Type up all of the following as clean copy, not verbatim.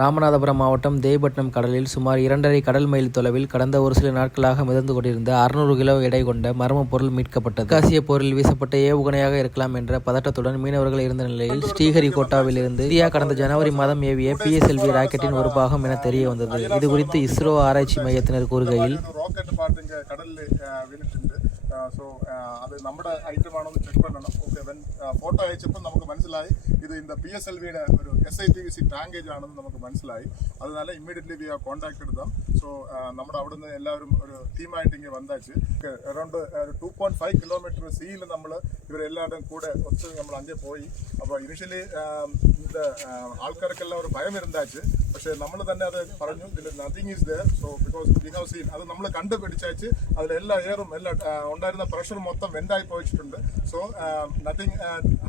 ராமநாதபுரம் மாவட்டம் தேய்பட்டினம் கடலில் சுமார் 2½ கடல் மைல் தொலைவில் கடந்த ஒரு சில நாட்களாக மிதந்து கொண்டிருந்த 600 கிலோ எடை கொண்ட மர்ம பொருள் மீட்கப்பட்டது. தெற்காசிய போரில் வீசப்பட்ட ஏவுகணையாக இருக்கலாம் என்ற பதட்டத்துடன் மீனவர்கள் இருந்த நிலையில் ஸ்ரீஹரிகோட்டாவில் இருந்து இந்தியா கடந்த ஜனவரி மாதம் ஏவிய PSLV ராக்கெட்டின் ஒரு பாகம் என தெரிய வந்தது. இதுகுறித்து இஸ்ரோ ஆராய்ச்சி மையத்தினர் கூறுகையில், സോ അത് നമ്മുടെ ഐറ്റമാണെന്ന് ചെക്ക് പണ്ണണം. ഓക്കെ, വെൻ ഫോട്ടോ അയച്ചപ്പോൾ നമുക്ക് മനസ്സിലായി ഇത് இந்த PSLVയുടെ ഒരു SITVC ടാങ്കേജ് ആണെന്ന് നമുക്ക് മനസ്സിലായി. அதனால immediately we have contacted dum. So നമ്മുടെ അവിടെ നിന്ന് എല്ലാവരും ഒരു ടീമായിട്ട് ഇങ്ങനെ വന്നാച്ച് അറൗണ്ട് 2.5 കിലോമീറ്റർ സീയിൽ നമ്മൾ ഇവരെല്ലാവരും കൂടെ ഒത്ത് നമ്മൾ അഞ്ചേ പോയി. അപ്പോൾ ഇനിഷ്യലി ആൾക്കാർക്കെല്ലാം ഒരു ഭയം ഇരുന്നാച്ച്. പക്ഷേ നമ്മൾ തന്നെ അത് പറഞ്ഞു, ഇതിൽ nothing is there. So because we have seen അത് നമ്മൾ കണ്ടുപിടിച്ചാച്ച് അതിലെല്ലാ എയറും എല്ലാം ഉണ്ടായിരുന്ന പ്രഷർ മൊത്തം വെന്റായി പോയിട്ടുണ്ട്. So nothing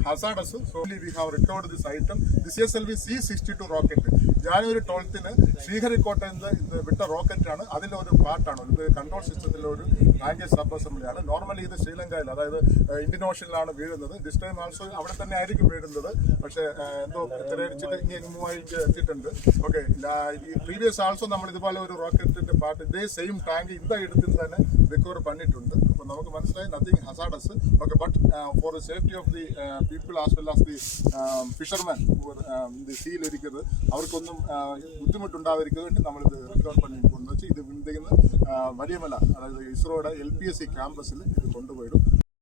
hazardous. So we have recovered this item. This PSLV C-62 rocket January 12 ശ്രീഹരിക്കോട്ടയിൽ നിന്ന് ഇത് വിട്ട റോക്കറ്റാണ്. അതിൻ്റെ ഒരു പാർട്ടാണ് ഇത്. കൺട്രോൾ സിസ്റ്റത്തിലെ ഒരു ടാങ്കേജ് സബ് അസംബ്ലിയാണ്. നോർമലി ഇത് ശ്രീലങ്കയിൽ, അതായത് ഇന്ത്യൻ ഓഷനിലാണ് വീഴുന്നത്. ദിസ് ടൈം ആൾസോ അവിടെ തന്നെ ആയിരിക്കും വീഴുന്നത്. പക്ഷേ എന്തോ തിരച്ചിട്ട് ഇങ്ങനെ മൂവായി എത്തിയിട്ടുണ്ട്. ഓക്കെ, ഈ പ്രീവിയസ് ആൾസോ നമ്മൾ ഇതുപോലെ ഒരു റോക്കറ്റിന്റെ പാർട്ട് ഇതേ സെയിം ടാങ്ക് ഇന്ത ഇടത്തിൽ തന്നെ റിക്കവർ பண்ணிട്ടുണ്ട്. അപ്പോൾ നമുക്ക് മനസ്സിലായി nothing hazardous. Okay, but for the safety of the people as well as the fisherman the സീലിരിക്കുന്നത് അവർക്കൊന്നും ബുദ്ധിമുട്ടുണ്ടാവാതിരിക്കാൻ വേണ്ടി നമ്മളിത് റിക്കവർ பண்ணிட்டு വെച്ച് ഇത് ഇന്ത്യയിൽ നിന്ന് വലിയമല, അതായത് ഇസ്രോയുടെ LPSC ക്യാമ്പസിൽ ഇത് കൊണ്ടുപോയിടും.